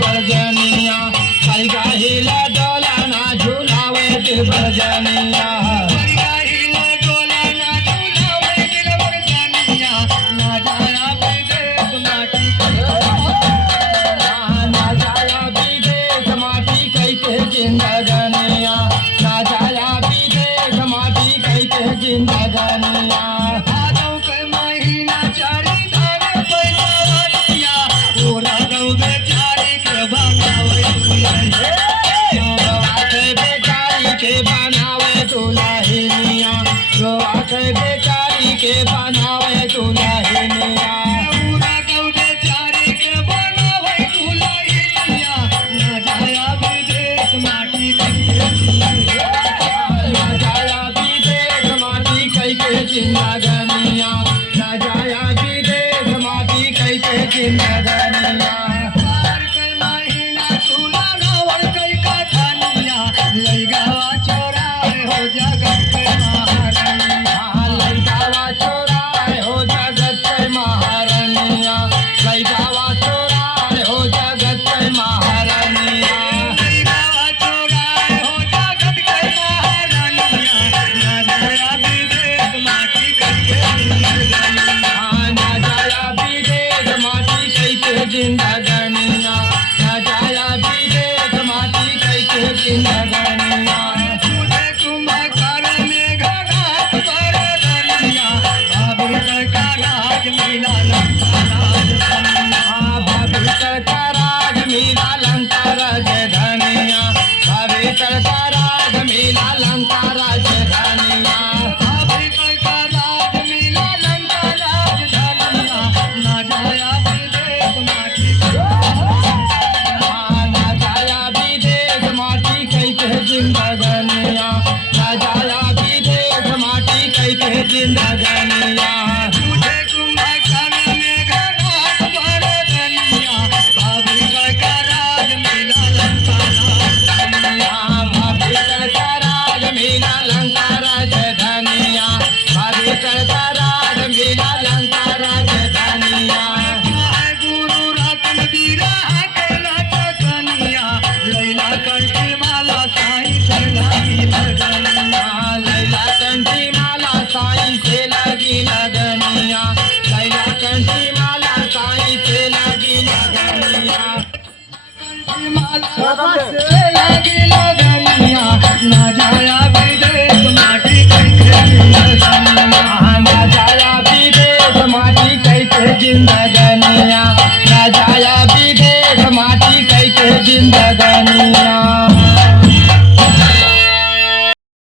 बरजनिया कई गाहिला डोला ना झूलावे दिल बरजनिया जिंदगानिया ना जाया विदेश माटी कैसे जिंदगानिया भादव के महीना चारी धागे पैसा वालिया पूरा गाँव बेचारी के बनावे बेचारी के बनावे दुल्हनिया रोआ के बेचारी के बनावे दुल्हनिया पूरा गाँव बेचारी के बनावे दुल्हनिया ना जाया विदेश माटी जिंदगानिया ना जाया विदेश माटी कैसे जिंदगानिया पार के महीना चूला रावण कई कठनिया लइगावा चोरा हो जगत के महारानिया लइकावा चोरा हो जगत के महारानिया लइकावा चोरा हो जगत के महारानिया लइगावा चोरा हो जगत के महारानिया ना जाया विदेश माटी कैसे ना जाया विदेश माटी कैसे जिंदगानिया ना जाया विदेश माटी कैसे जिंदगानिया तुझे कुंभकार में घाट पर धनिया बाबू का राज मिला भविष्य का राज मिला लंका राजधानिया भविष्य का राज मिला लंका राजधानिया ना जाया विदेश माटी ना जाया विदेश माटी कैसे जिंदगानिया ना जाया विदेश माटी कैसे जिंदगानिया तुझे कुंभकार में घाट पर धनिया बाबू का राज मिला लंका भविष्य का राज मिला लंका राजधानिया भविष्य का राज मिला लंका राजधानिया गुरु रतन बीरा के नाच कनिया लैला कंठी माला साईं से लगी लगनिया लैला कंठी माला साईं से लगी लगनिया लैला कंठी माला साईं से लगी लगनिया माला